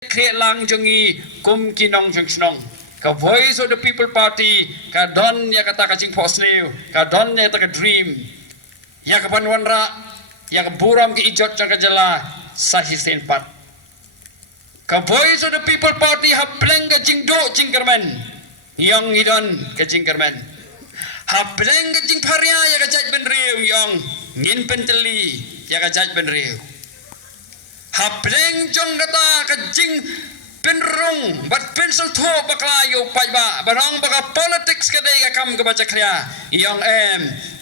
Kre lang jongi kum kinong jong snong ka voice of the people party ka don ya kata ka jing posnew ka don ya kata ka dream ya ka panwanra ya ka buram ki ijot jang ka jala sahi senpat ka voice of the people party ha pleng ka jing do jing kermen yang idon ka jing kermen ha pleng ka jing paria ya ka jaj ben riu yang ngin penteli ya ka jaj ben riu Hapleng jong kata kajing penrung bat pencil tho baklayo paiba barang baka politics kadai ka kam ka baca kriya yang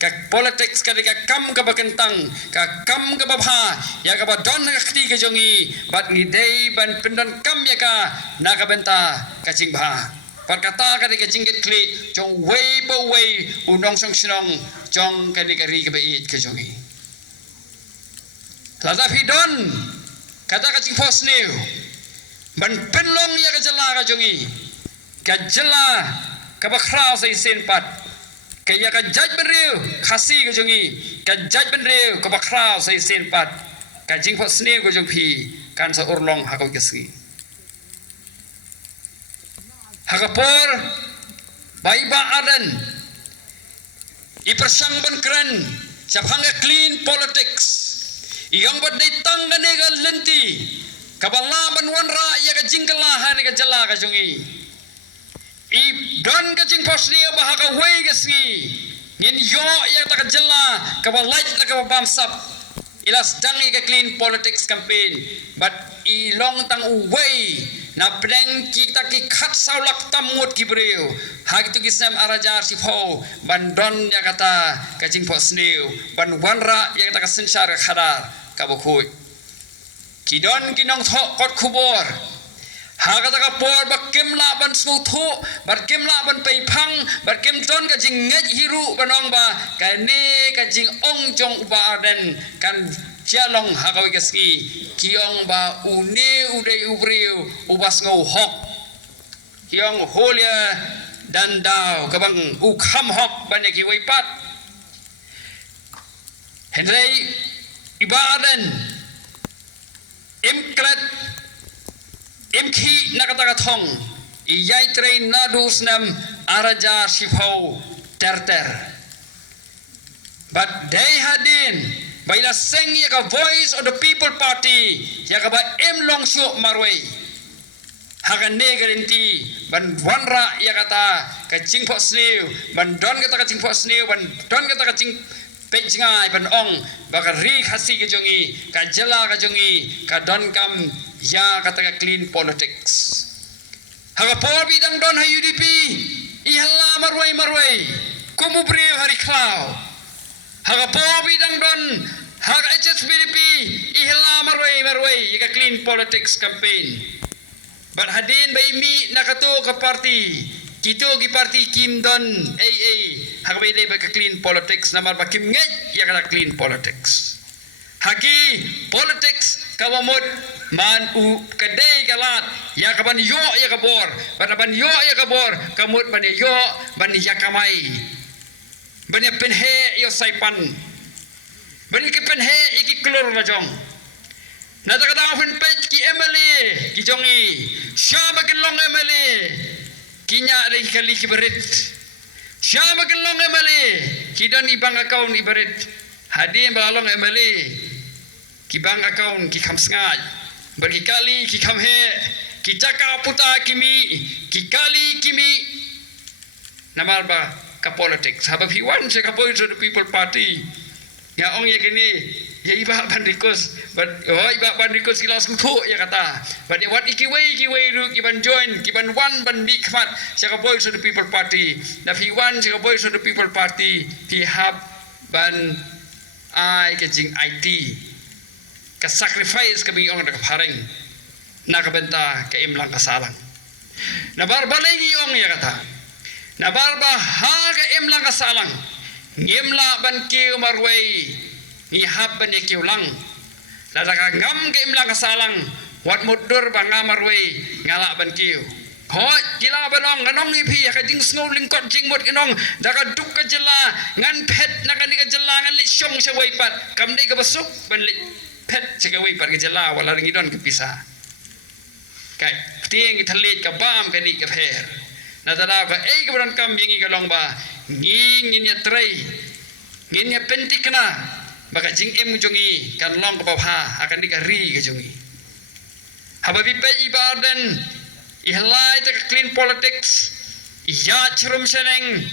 ka politics kadai ka kam ka bakentang ka kam ka babha ya ka badon ka khti ka jongi bat ni dei ban pendon kam ya ka na ka benta ka jing bha par kata kadai ka jingit kli jong way ba way unong song sinong jong kadai ka ri ka bait ka jongi lada fidon kata kacing pos new ban penlong ya kajela kajongi kajela kabakrau sai senpat kaya kajaj benriu khasi kajongi kajaj benriu kabakrau sai senpat kajing pos new kajong pi kan sa urlong hakau kesgi hakapor baiba adan ipersang ban keren siapanga clean politics yang berdetang kan ega lenti kabalaban wanra ya ka jingkalahan ka jala ka jungi I don ka jing posni bahaka way gasgi ngin yo ya ta ka jala kabalait na ka bamsap ilas dang ka clean politics campaign but I long tang way na pleng kita ki khat saulak tamut ki breu hak tu kisam arajar sifo bandon ya kata ka jing posni ban wanra ya kata ka sensar khadar kabukui kidon kinong thok kot kubor hakata ka por bakim la ban smuthu bakim la ban peipang bakim ton ka jing nget hiru banong ba kane ka jing ong jong ba den kan jalong hakawi kaski kiong ba une udai ubriu ubas ngau hok kiong holia dan dau kabang ukham hok banyak iwaipat henry ibadan imklat imki nakataka thong iyai train nadus nam araja shifau terter but they hadin baila seng ya ka voice of the people party ya ka ba em long shu marway hakan ne garanti ban wanra ya kata ka chingpho snew ban don kata ka chingpho snew ban don kata ka ching pejngai ban ong baka ri khasi ke jongi ka jela ka jongi ka don kam ya kata ka clean politics haga por bidang don ha UDP ihalla marwai kumu bre hari klau haga por bidang don haga HSBDP ihalla marwai ka clean politics campaign but hadin bai mi nakato ka party kito ki party Kim Don AA hagbai dei ba clean politics namar ba Kim ngai ya kata clean politics haki politics kawamot man u kadai kalat ya kaban yo ya kabor ban yo ya kabor kamut ban yo ban ya kamai ban penhe yo saipan ban ki penhe iki klor rajong nata kata fen page ki MLA ki jongi syama kelong MLA kinya ada kali kibarit syama kelong MLA kidan ibang account ibarit hadim balong MLA kibang account ki kham sngai berkali ki kham he ki caka puta kimi ki kali kimi namal ba ka politics habab hiwan se ka voice of the people party ya ong ya kini ya iba bandikos but iba bandikos kilas kupu ya kata but what ikiway ru kiban join kiban one ban bikmat saka voice of the people party na fi one saka voice of the people party fi hab ban ai ke jing IT ka sacrifice kami ong ka pareng na ka benta ka imlang kasalang na barbalengi ong ya kata na barba ha ka imlang kasalang ngimla ban kiu marway ni habban ya kiu lang lada ka ngam ke imlang kasalang wat mudur ba ngamarway ngala ban kiu ho kila banong nganong ipi ka jing sngo lingkot jing mot kinong da ka duk ka jela ngan pet na ka ni ka jela ngan li syong sa waipat kam dei ka basuk ban li pet sa ka waipat ka jela wala ring idon ka pisah ka tieng ki thalit ka bam ka ni ka pher na tadaw ka ei ka ban kam yang ka long ba ngin ya trei ngin ya pentikna baka jing em jongi kan long ka pa akan dikari ka jongi hababi pe ibadan ihlai ta clean politics ya chrum seneng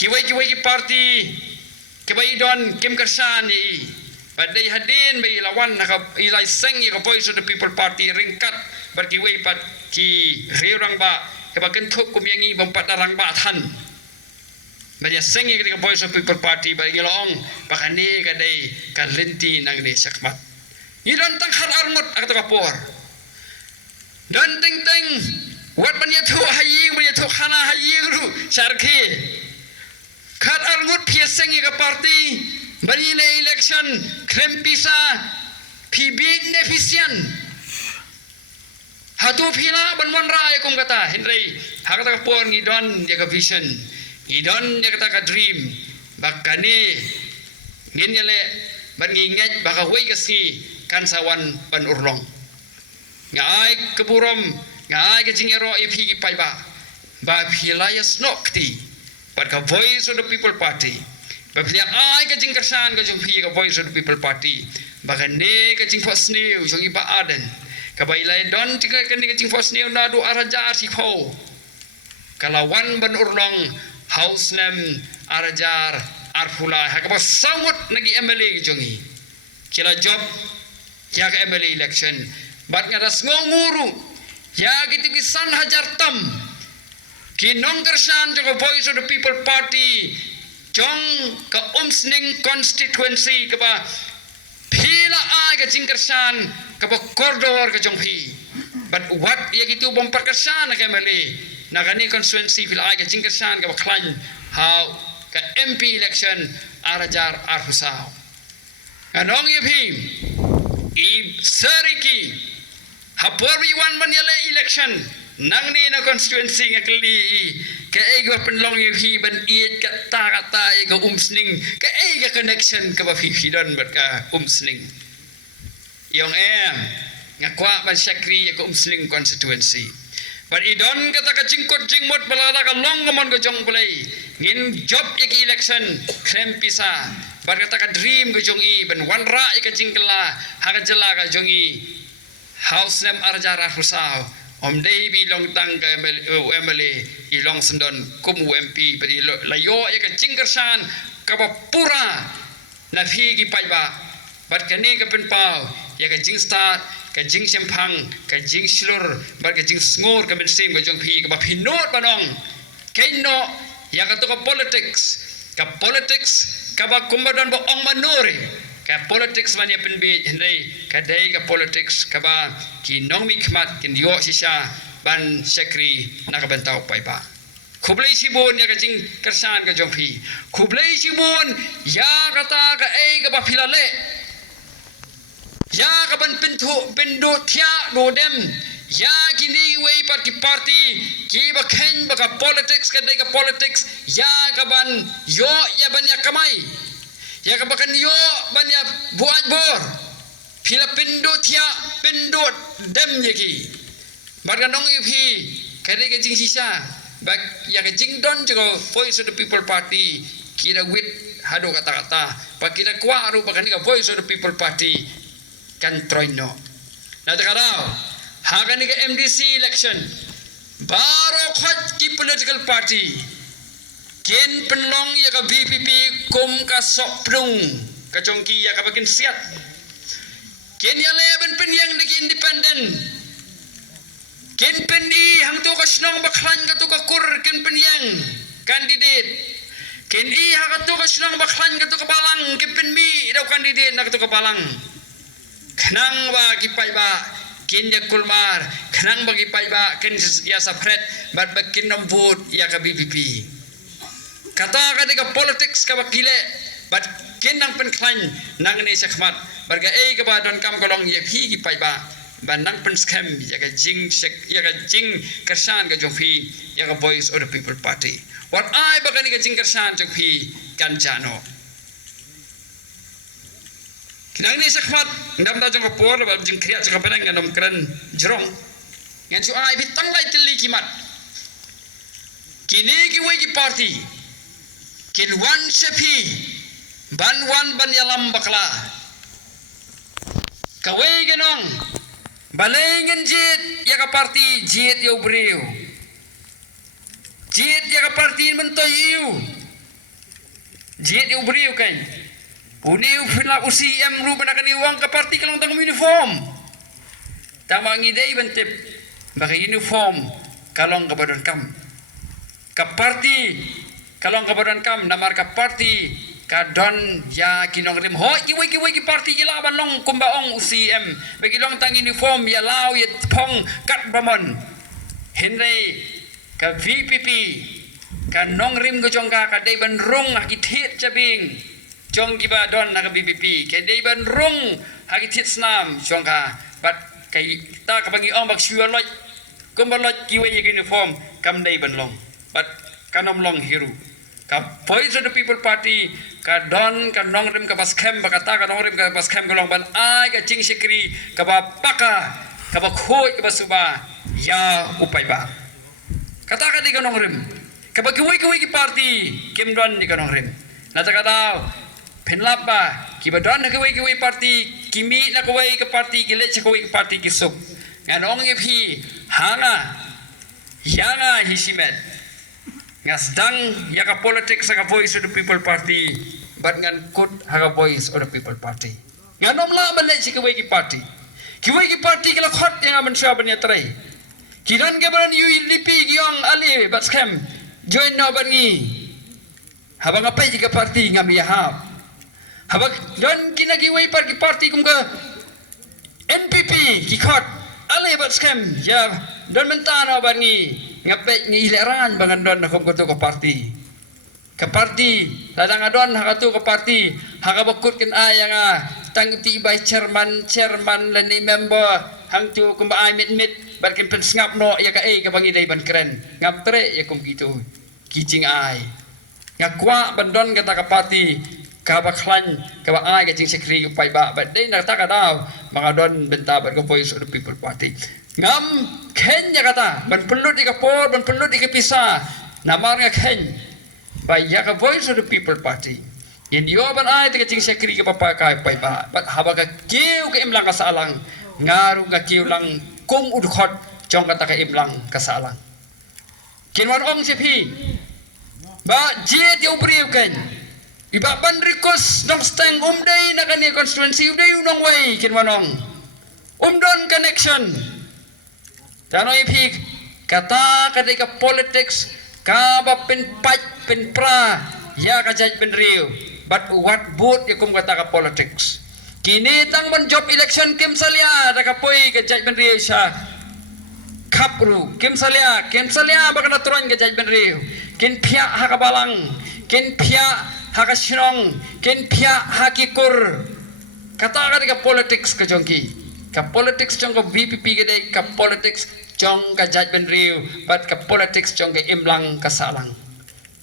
kiwai ki party kiwai don kim kersan ni badai hadin bai lawan ka ilai seng ka voice of the people party ringkat berkiwai pat ki riurang ba ka bakan thuk kum yangi bompat darang ba than badia seng ka voice of the people party bai ngilong bakani ka dai ka lenti nang ni sakmat ni don tang khar arngut ak ta kapor don ting ting wat ban ya thu haying ban ya thu khana haying ru sarki khat arngut phia seng ka party bani na election krempisa pibig nefisian hatu phila banwan rai kum kata henry hakata kapor ngidon ya ka vision ngidon ya kata ka dream bakani ngin yale ban ngingat baka wei ka si kan sawan ban urlong ngai keburom ngai ke jingero ipi ki pai ba phila ya snokti but ka voice of the people party Bapia ai ka jing kersan ka jung phi ka voice of the people party bagane ka jing fos new jong iba aden ka bailai don tika ka ni ka jing fos new na do araja si pho kalawan ban urlong house nam arajar arfula ha ka ba sangut nagi MLA jongi kila job ya ka MLA election bat ngaras ngonguru ya gitu kisan hajar tam kinong kersan jong voice of the people party Jong ka umsning constituency ka ba phila ai ka jingkersan ka ba koridor ka jong phi but what ya gitu bom perkersan ka mali na kani constituency phila ai ka jingkersan ka ba klan how ka MP election arajar arhusao anong ye phi I sariki hapor wi wan man yale election nang ni na constituency ngakli ka ego penlong yu hi ban iet ka ta ka umsning ka ego connection ka ba fi don bat ka umsning yong ngakwa ban sakri ka umsning constituency but idon kata ka jingkot jingmot balala ka long kamon ka jong play ngin job ik election krempisa bat kata ka dream ka jong I ban wanra ka jingkla ha ka jela ka jong I house nam arjara husao Om dei bi long tang ka MLA ilong sendon kumu MP padi layo ya ka jingkersan ka ba pura na phi ki pai ba bat kane ka pen pau ya ka jing start ka jing sempang ka jing slur bat ka jing ngor ka ben sim ka jong phi ka ba pinot banong kaino ya ka to ka politics ka ba kumbadan ba ong manori ka politics manya penbi hendai ka dai ka politics ka ba ki nong mi khmat kin yo sisa ban sekri na ka bantau pai ba khublai sibon ya ka jing kersan ka jong phi khublai sibon ya kata ka ei ka ba philale ya ka ban pindu thia do dem ya kini wei party ki ba khen ba ka politics ka dai ka politics ya ka ban yo ya ban ya kamai ya kabakan yo banya buat bor pila pendut tia pendut dem yaki barga nong ipi kare ke jing sisa bak ya ke jing don jo voice of the people party kira wit hado kata-kata pak kira kwaru bakan ka voice of the people party kan troino na takarao hagan ni ke MDC election baro khat ki political party Ken penlong ya ka BPP kum ka sok prung ka jongki ya ka bakin siat ken ya leben penyang de independent ken peni hang tu ka snong baklan ka tu ka kur ken penyang kandidat ken I ha ka tu ka snong baklan ka tu ka balang ken penmi daw kandidat na ka tu ka balang khnang ba ki pai ba ken ya kulmar khnang ba ki pai ba ken ya sapret bat bakin nom vote ya ka BPP kata ka politics ka bakile but kinang pen klan nang ni sakmat barga ka ba don kam kolong ye phi ki pai ba nang pen scam ya ka jing kersan ka jong phi ya ka voice of the people party what I bagani ka jing kersan jong phi kan jano Kinang ni sakmat ndam ta jong kapor ba jing kriya jong kapang ngam kran jerong. Ngan su ai bitang lai tili kimat. Kini ki wei ki party. Kin wan sepi ban wan ban yalam bakla. Kawai genong balengen jit ya ka party jit yo breu. Jit ya ka party mentoy iu. Jit yo breu kan. Uniu fila UCM ru banakan iwang ka party kalong tang uniform. Tama ngidei bentip baka uniform kalong ka badon kam. Ka party kalong ka badon kam namar ka party kadon ya kinong rim ho kiwi ki party ila balong kumbaong UCM bagi long tang uniform ya law ya pong kat bamon henry ka VPP ka nong rim go jongka ka dei ban rong akithit chabing jong kiba don na BBP kay day ban rung hagi tit snam jongka but kay ta ka bangi ong bak sure lot kumbalot kiwe uniform kam day ban long but kanom long hiru ka voice of the people party ka don ka nong rim ka baskem bakata ka nong rim ka baskem ka long ban ai ka ching sikri ka ba paka ka ba khoi ka ba suba ya upay ba kata ka di ka nong rim ka ba kiwe ki party kim don di ka nong rim nata ka daw penlap ba kibadon na kawai party kimi na kawai ke party gilet sa kawai party kisuk nganong ipi hanga yanga hisimet ngasdang yaka politics sa voice of the people party but ngan kut haga voice of the people party nganom la balet si kawai party party kala khot yang aman sya ban yatrai kiran ke ban yu lipi giong ali bat scam join no bangi habang apa jika party ngam yahap habak don kinagiway party kum ka NPP kikot ale bat scam ya don mentana bangi ngapet ni ileran bangan don kum ko party ladang adon hakatu ke party hakabakut ken ayanga tang ti by chairman lani member hang tu kum ba mit bat ken pen ngap no ya ka ka bangi dai ban keren ngap tre ya kum gitu kijing ai ngakwa bandon kata ka party kabaklan kabak ai ka jing sekri upai ba but dei nak ta ka daw mga don benta bat ko voice of the people party ngam Kenya kata ban pelut di kapor ban pelut di kepisa namar nga Ken by ya ka voice of the people party in yo ban ai ka jing sekri ka papa ka upai ba but haba ka kiu ka imlang ka salang ngaru ka kiu lang kum udkhot jong kata ka imlang ka salang kinwan ong sepi ba jet yo briu ken iba ban request dong stang umday na kani constituency umday unong way kinwanong umdon connection tano ipik kata kadai ka politics ka ba pen pra ya ka jaj pen riu but what boot ya kum kata ka politics kini tang ban job election kim salia da ka poi ka jaj pen riu sya kapru kim salia baka na turon ka jaj pen riu kin pia hakabalang kin pia hakasinong ken pia hakikur kata ka politics ka jongki ka politics jong ka VPP gede ka politics jong ka jaj ben riu but ka politics jong ka imlang ka salang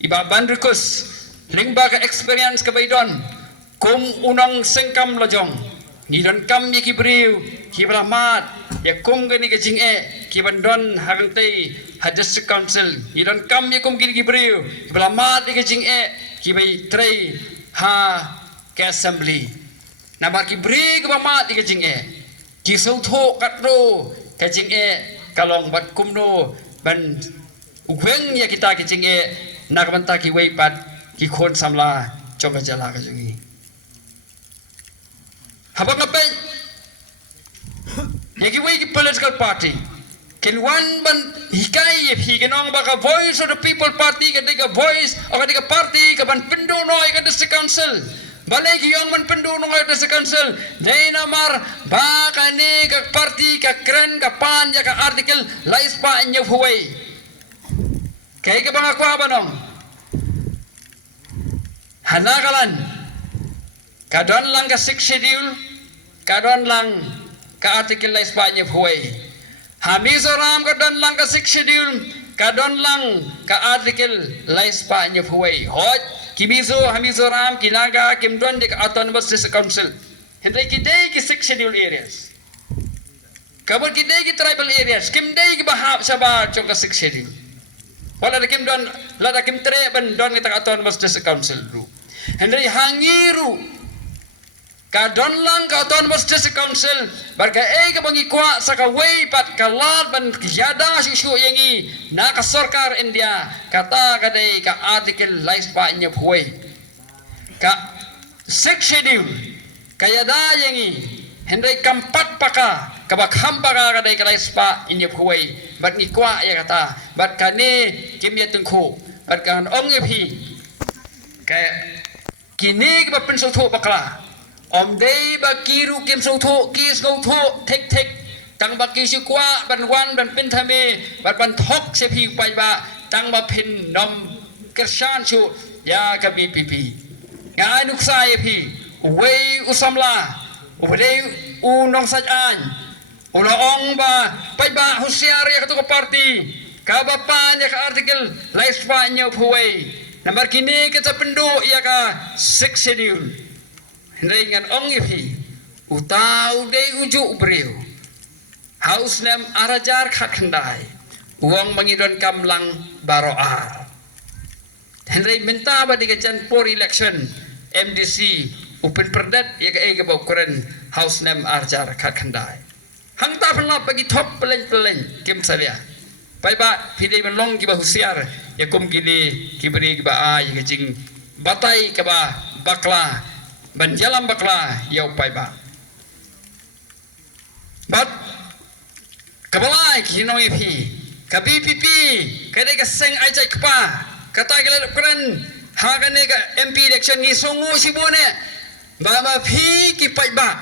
iba bandrikus lingba ka experience ka baydon kum unang sengkam lojong nidon kam mi kibriu kiblamat ya kum gani ka jing ki bandon hang tei hadas council nidon kam mi kum gini kibriu kiblamat ka jing kibai tray ha ke assembly namar ki bri ke bamat ke jing ki sau tho katro ke jing kalong bat kumno ban ugweng ya kita ke jing nak banta ki wei pat ki khon samla chong jala ka jungi habang apa ya ki wei ki political party ken one ban hikai hi kenong baka voice of the people party kadika voice o kadika party kaban pindu noy ka district council balay giyong man pindu noy district council dai namar baka ni ka party ka kren ka pan ya ka article lais pa inyo huway kay ka bang akwa banong hanakalan kadon lang ka 6 schedule kadon lang ka article lais pa inyo huway Hamizoram kadon lang ka 6 schedule kadon lang ka article lais pa nya huway hot kimizo hamizoram kinaga kimdon di ka autonomous district council Hendai kidai ki 6 scheduled areas. Kabut kidai ki tribal areas. Kim dai ki bahap sabar chong ka 6 schedule. Wala da kim don la da kim tre ban don kita autonomous district council ru. Hendai hangiru ka don lang ka autonomous district council barga ka bangi kwa sa ka way pat ka lad ban yada sisu yangi na ka sarkar India kata kadai ka article lais pa nya phuai ka 6 schedule ka yada yangi hendai kampat paka ka bakham paka kadai ka lais pa nya phuai bat ni kwa ya kata bat kane kim ya tungku bat kan ong phi ka kini ka pen so tho bakla Om day ba kiru kim so tho kis go tho tek tek tang ba ki si kwa ban wan ban pin thame ban thok se phi pai ba tang ba phin nom kershan chu ya ka BPP nga nuk sai phi wei usamla udei u nong saj an ulo ong ba pai ba husiar ya ka to party ka ba pa ya ka article lais pa nya phuai nambar kini kita pendu ya ka 6 schedule Ringan ong ipi utau de ujuk beriu haus nem arajar khat khandai uang mangidon kamlang baroar Henry minta ba di kajan for election MDC open perdat ya ka baukuran haus nem arajar khat khandai hang ta pernah bagi top peleng kim sabia pai ba pidai menlong ki ba husiar ya kum gili kibri ki ba ai ka jing batai ka ba bakla ban jalan bakla yau pai ba bat kabalai kino ipi ka BPP kadai ka seng ajai kpa kata gala kren hagane ka MP election ni songu sibone ba phi ki pai ba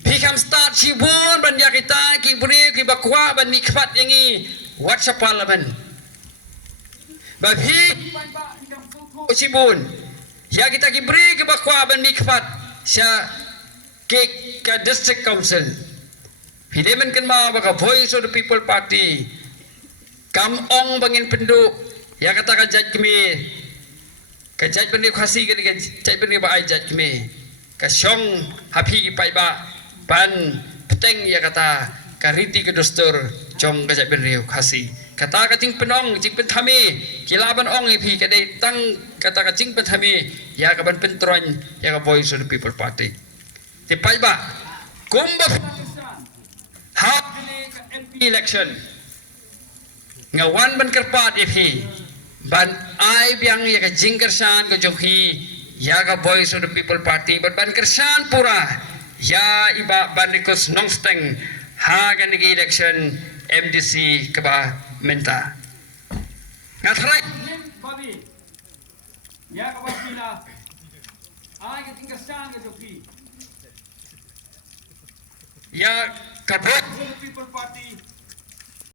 phi kam start sibon ban ya kita ki bri ki bakwa ban ni kpat yangi WhatsApp parliament ba phi pai ba sibon ya kita kibri ke bakwa ban mikfat sya ke district council hidemen kan ma baka voice of the people party kam ong bangin pendu ya kata ka jaj kemi ka jaj bani khasi ke jaj bani ba ai jaj kemi ka syong hapi ki pai ba ban peteng ya kata ka riti ke dostur jong ka jaj bani khasi kata ka jing penong jing penthami kilaban ong ipi kadai tang kata ka jing penthami ya ka ban pentron ya ka voice of the people party ti pai ba kumba ha MP election ngawan ban kerpat ipi ban ai biang ya ka jing kersan ka jonghi ya ka voice of the people party ban kersan pura ya iba ban rikus nongsteng ha kan election MDC ka ba minta ngatrai babi ya kapila ay ketinggal sang ke joki ya kabut people party